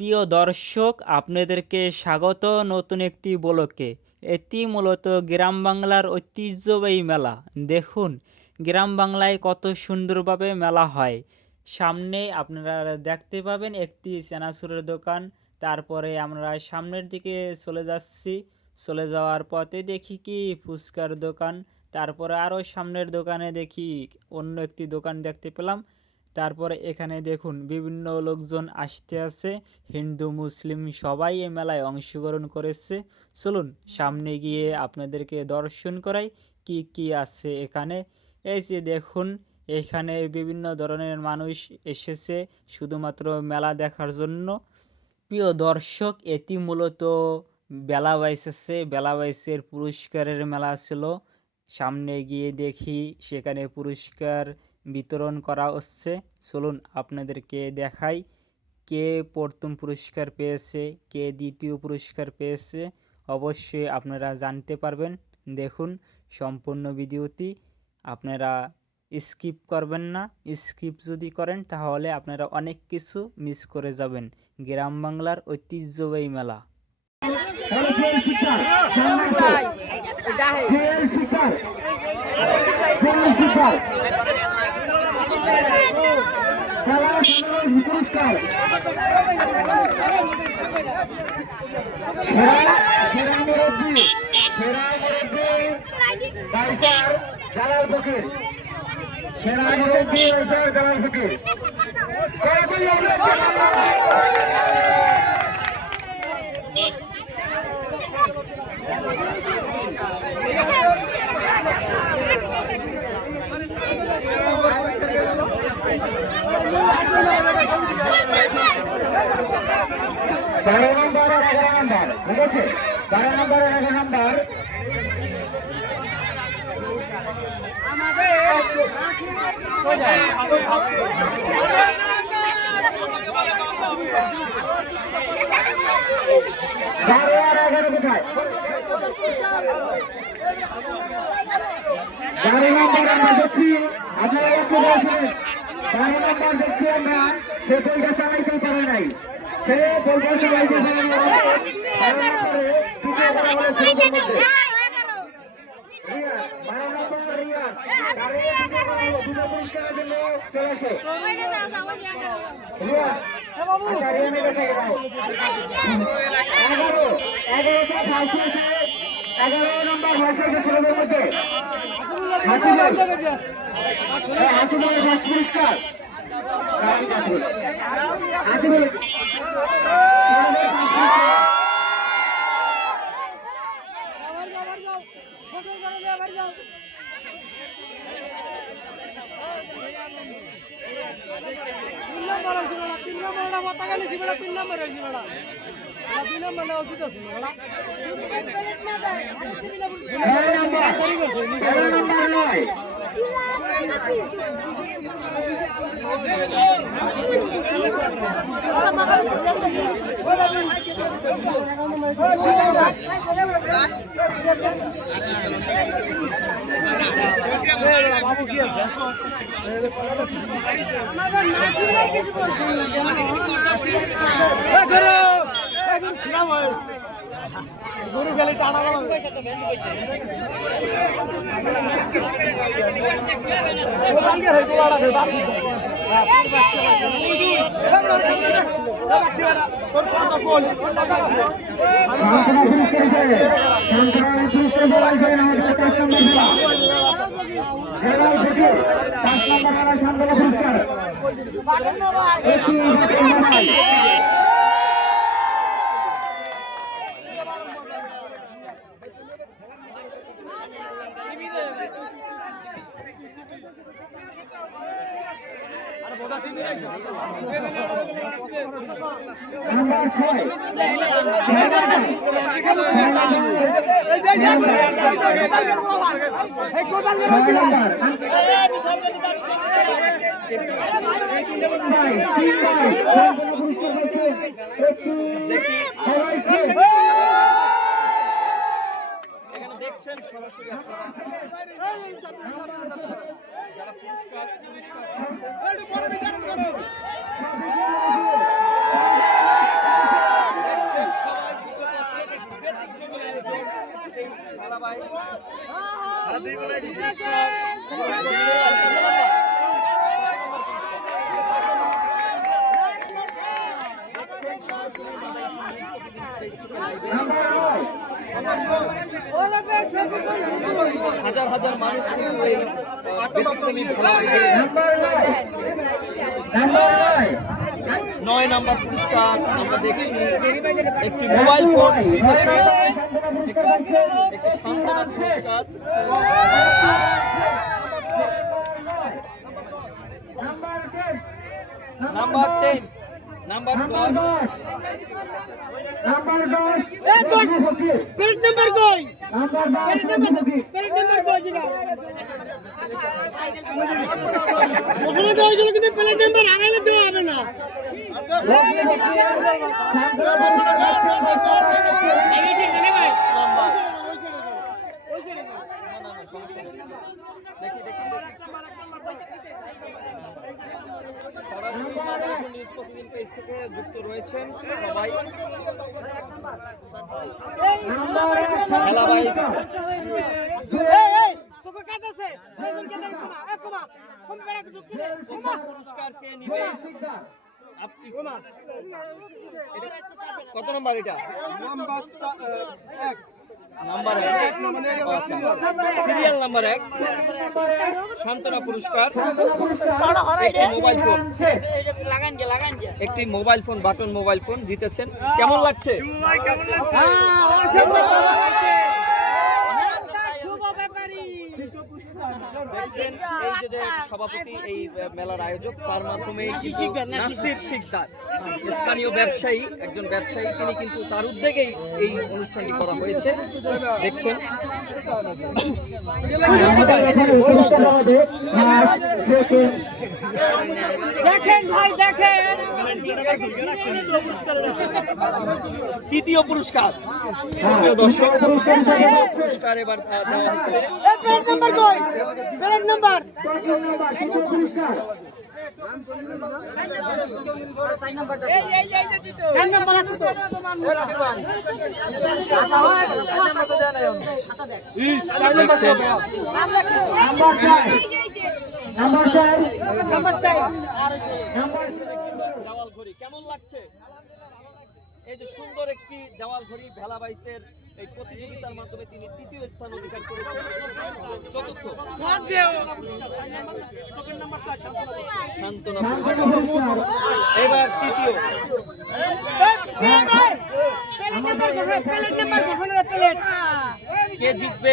প্রিয় দর্শক, আপনাদেরকে স্বাগত নতুন একটি ব্লকে। এটি মূলত গ্রাম বাংলার ঐতিহ্যবাহী মেলা। দেখুন গ্রাম বাংলায় কত সুন্দরভাবে মেলা হয়। সামনে আপনারা দেখতে পাবেন একটি চানাচুরের দোকান। তারপরে আমরা সামনের দিকে চলে যাচ্ছি, চলে যাওয়ার পথে দেখি কি ফুচকার দোকান। তারপরে আরও সামনের দোকানে দেখি অন্য একটি দোকান দেখতে পেলাম। তারপরে এখানে দেখুন বিভিন্ন লোকজন আসতে আছে, হিন্দু মুসলিম সবাই এই মেলায় অংশগ্রহণ করেছে। চলুন সামনে গিয়ে আপনাদেরকে দর্শন করাই কি কি আছে এখানে। এই যে দেখুন এখানে বিভিন্ন ধরনের মানুষ এসেছে শুধুমাত্র মেলা দেখার জন্য। প্রিয় দর্শক, এটি মূলত বেলা বাইসেছে, বেলা বাইসের পুরস্কারের মেলা ছিল। সামনে গিয়ে দেখি সেখানে পুরস্কার বিতরণ করা হচ্ছে। চলুন আপনাদেরকে দেখাই কে প্রথম পুরস্কার পেয়েছে, কে দ্বিতীয় পুরস্কার পেয়েছে। অবশ্যই আপনারা জানতে পারবেন। দেখুন সম্পূর্ণ ভিডিওটি আপনারা স্কিপ করবেন না। স্কিপ যদি করেন তাহলে আপনারা অনেক কিছু মিস করে যাবেন। গ্রাম বাংলার ঐতিহ্যবাহী মেলা। জালাল ফকির, সেরা মুরব্বী জালাল ফকির। বারো নম্বর আর 11 নম্বর, ঠিক আছে? 12 নম্বর আর 11 নম্বর আমরা দেখছি, আপনারা লক্ষ্য করেছেন 12 নম্বর দেখছি আমরা সে বইটা চালাইতে পারে নাই, সে বইটা চালাইতে পারে নাই। এগারো নম্বর ছেলেদের মধ্যে পুরস্কার বাবু কি আছে গরু গেলে টানা গেল দেখছেন সরাসরি যারা পুরস্কার হাজার হাজার মানুষ কিন্তু এই ব্যতিক্রমী ভোলা থেকে নয় নাম্বার পুরস্কার আমরা দেখছি একটি মোবাইল ফোন জিতেছে, একটি সান্ত্বনা পুরস্কার। নাম্বার 10 নাম্বার 10 প্রতিদিন পেজ থেকে যুক্ত রয়েছেন সবাই। খেলা বাইস পুরস্কার কে নিবে? কত নম্বর এটা? নাম্বার 1, সিরিয়াল নাম্বার 1 সান্ত্বনা পুরস্কার, একটি মোবাইল ফোন, একটি mobile phone, button mobile phone জিতেছেন। কেমন লাগছে? দেখছেন এই যে সভাপতি, এই মেলার আয়োজক, তার মাধ্যমে নাসির শিকদার স্থানীয় ব্যবসায়ী, একজন ব্যবসায়ী, তিনি কিন্তু তার উদ্যোগেই এই অনুষ্ঠানটি করা হয়েছে। দেখছেন তৃতীয় পুরস্কার, প্রিয় দর্শক, তৃতীয় পুরস্কার এবার দেওয়া হচ্ছে। দেওয়াল ঘড়ি কেমন লাগছে? এই যে সুন্দর একটি দেওয়াল ঘড়ি ভেলা বাইসের এই প্রতিযোগিতার মাধ্যমে তিনি তৃতীয় স্থান অধিকার করেছেন। চতুর্থ সান্ত্বনা পুরস্কার, এবার তৃতীয়। কে জিতবে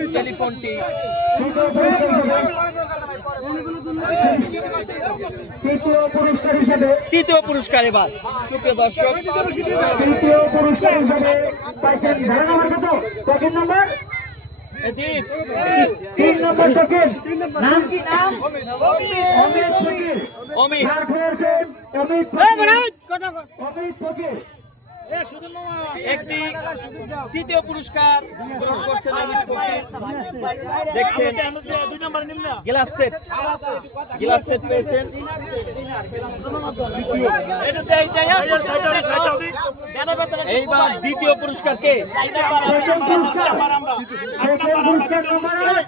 এই টেলিফোনটি? তৃতীয় পুরস্কার এবার, সুপ্রিয় দর্শক, তৃতীয় পুরস্কার হিসেবে পাইছেন ধারা নাম্বার কত? সেকেন্ড নাম্বার 3 নম্বর সেকেন্ড। নাম কি? নাম অমিত ফকির। অমিত থার্ড হয়েছেন অমিত ফকির। অমিত ফকির। একটি তৃতীয় পুরস্কার গ্রহণ করছেন অমিত ফকির। দেখছেন গ্লাস সেট, গ্লাস সেট পেয়েছেন। এইবার দ্বিতীয় পুরস্কার কে?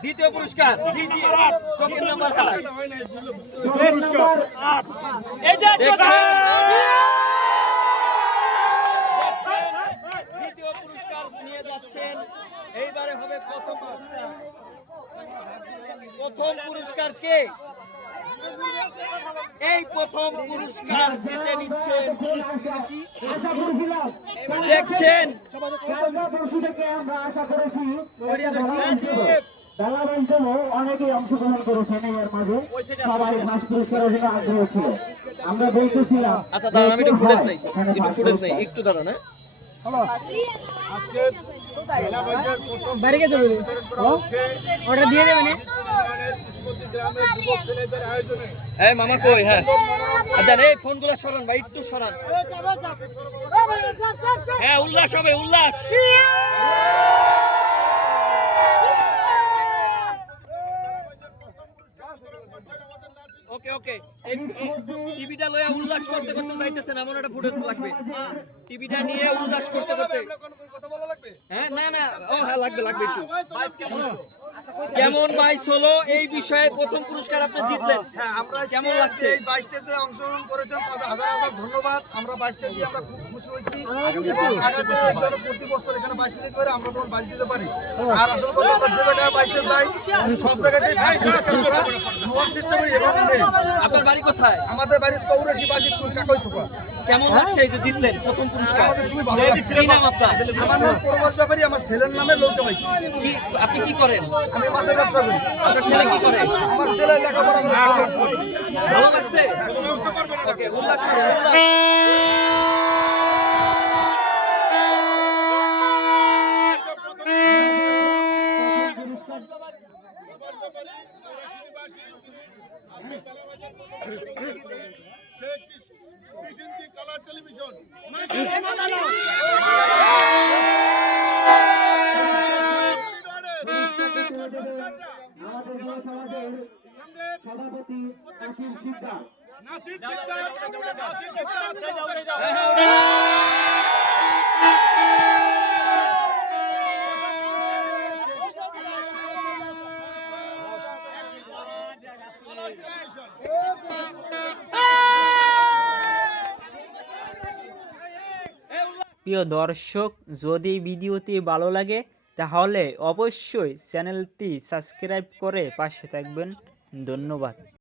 দ্বিতীয় পুরস্কার চতুর্থ নম্বর খেলায় দ্বিতীয় পুরস্কার নিয়ে যাচ্ছেন। এইবারে হবে প্রথম পুরস্কার। প্রথম পুরস্কার কে? এই প্রথম পুরস্কার জিতে নিচ্ছেন। দেখছেন আমরা আশা করেছি বেলা পর্যন্ত অনেকেই অংশগ্রহণ করেছেন এর মাঝে, সবাই ফার্স্ট পুরস্কারের জন্য আগ্রহ ছিল। আমরা বলতেছিলাম, আচ্ছা দাঁড়ান, আমি একটু ফুটেজ নেই, একটু ফুটেজ নেই, একটু দাঁড়ান। হ্যাঁ মামা কই? হ্যাঁ আচ্ছা, এই ফোনগুলো সরান ভাই, একটু সরান। হ্যাঁ উল্লাস হবে, উল্লাস। ওকে ওকে, টিভিটা লয়া উল্লাস করতে করতে যাইতেছেন এমন একটা ফুটেজ লাগবে, টিভিটা নিয়ে উল্লাস করতে করতে। হ্যাঁ না না, ও হ্যাঁ লাগবে লাগবে একটু। কেমন বাইস হলো এই বিষয়ে প্রথম পুরস্কার আপনি জিতলেন, হ্যাঁ, আমরা কেমন লাগছে? এই 22টা যে অংশগ্রহণ করেছেন তাদের হাজার হাজার ধন্যবাদ। আমরা 22টা দিয়ে আমরা খুব খুশি হয়েছি এবং আগামী যেন প্রতি বছর এখানে 22 দিতে পারি, আমরা যেমন 22 দিতে পারি। আর আসল কথা আমরা যে জায়গায় 22 যাই সব জায়গাতেই 22 আমরা হওয়ার চেষ্টা করি এবং নেই। আপনার বাড়ি কোথায়? আমাদের বাড়ির 84 বাজিতপুর কাকই থোপা। কেমন লাগছে এই যে জিতলেন প্রথম পুরস্কার? আমাদের খুবই ভালো লাগছে। কি নাম আপনার? আমার নাম প্রবাস ব্যাপারী, আমার ছেলের নামে লৌকা পাইছি। কি আপনি কি করেন? আমি মাছের ব্যবসা করি। আপনার ছেলে কি করে? আমার ছেলে লেখাপড়া করে। ভালো লাগছে? ওকে, উল্লাস করুন, উল্লাস। কালার টেলিভিশন আমাদের যুব সমাজের সভাপতি নাসির সিকদার। নাসির সিকদার প্রিয় দর্শক, যদি ভিডিওটি ভালো লাগে তাহলে অবশ্যই চ্যানেলটি সাবস্ক্রাইব করে পাশে থাকবেন। ধন্যবাদ।